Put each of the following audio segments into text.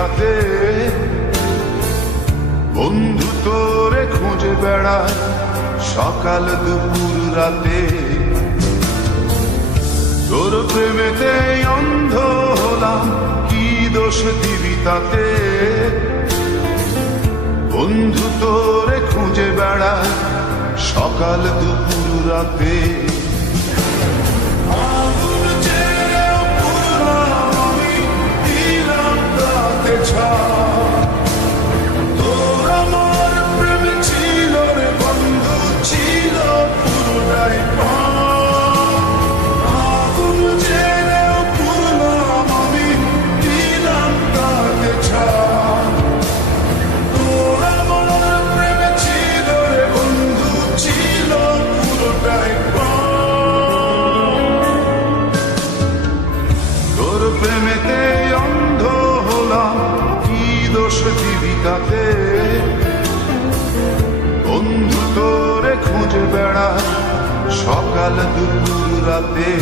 রাতে বন্ধু তোরে খুঁজে বেড়ায় সকাল দুপুর রাতে। তোর প্রেমেতে অন্ধ হলাম, কি দোষ দিবি তাতে? বন্ধু তোরে খুঁজে বেড়ায় সকাল দুপুর রাতে। আগুন ছেড়েও পুরলাম আমি, দিলাম তাতে ছাড়। তোর আমার প্রেম ছিল রে বন্ধু, ছিল পুরোটাই পার। আগুন ছেড়েও পুরলাম আমি, দিলাম তাতে ছাড়। তোর আমার প্রেম ছিল রে বন্ধু, ছিল পুরোটাই পার। তোর প্রেমেতে অন্ধ হলাম, কি দোষ দিবি তাতে? বন্ধু তোরে খুঁজে বেড়ায় সকাল দুপুর রাতে।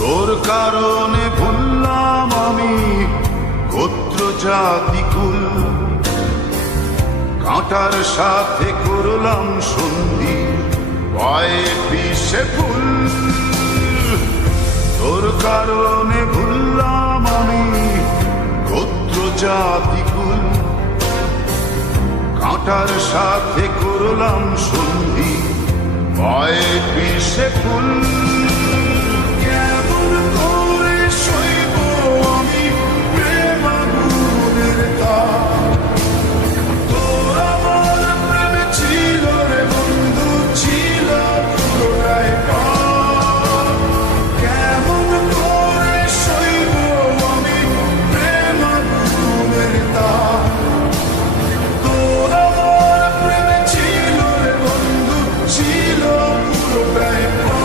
তোর কারণে ভুললাম আমি গোত্র জাতি কুল, কাঁটার সাথে করলাম সন্ধি পায়ে পিষে ফুল। তোর কারণে ভুললাম আমি গোত্র জাতি কুল, কাঁটার সাথে করলাম সন্ধি পায়ে পিষে ফুল। কেমন করে সইব আমি প্রেম আগুনের তাপ? তোর আমার প্রেম ছিল রে বন্ধু, ছিল পুরোটাই পার। কেমন করে সইব আমি প্রেম আগুনের তাপ? তোর আমার প্রেম ছিল রে বন্ধু, ছিল পুরোটাই পার।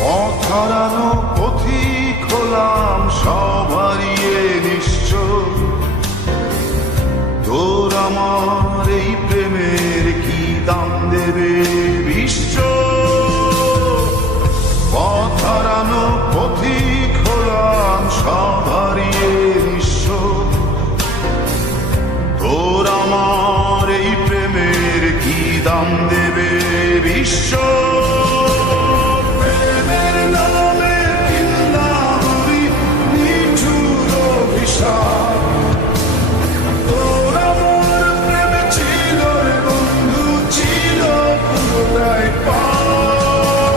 পথ হারানো পথিক হলাম, সব হারিয়ে নিশ্চয়। তোর আমার এই প্রেমের কি দাম দেবে বিশ্ব? পথ হারানো পথিক হলাম, সব হারিয়ে নিশ্চয়। তোর আমার এই প্রেমের কি দাম দেবে বিশ্ব? প্রেমের নামে কিনলাম আমি নিঠুর অভিশাপ। তোর আমার প্রেম ছিল রে বন্ধু, ছিল পুরোটাই পার।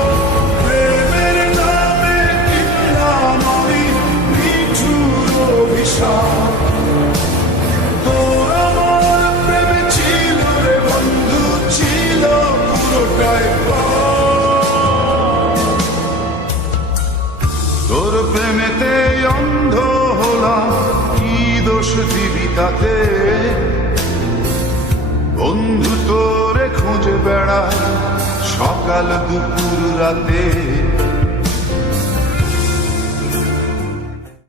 প্রেমের নামে কিনলাম আমি নিঠুর অভিশাপ। তোর আমার প্রেম ছিল রে বন্ধু, ছিল পুরোটাই পার। তোর প্রেমেতে অন্ধ হলাম, কি দোষ দিবি তাতে? বন্ধু তোরে খুঁজে বেড়ায় সকাল দুপুর রাতে।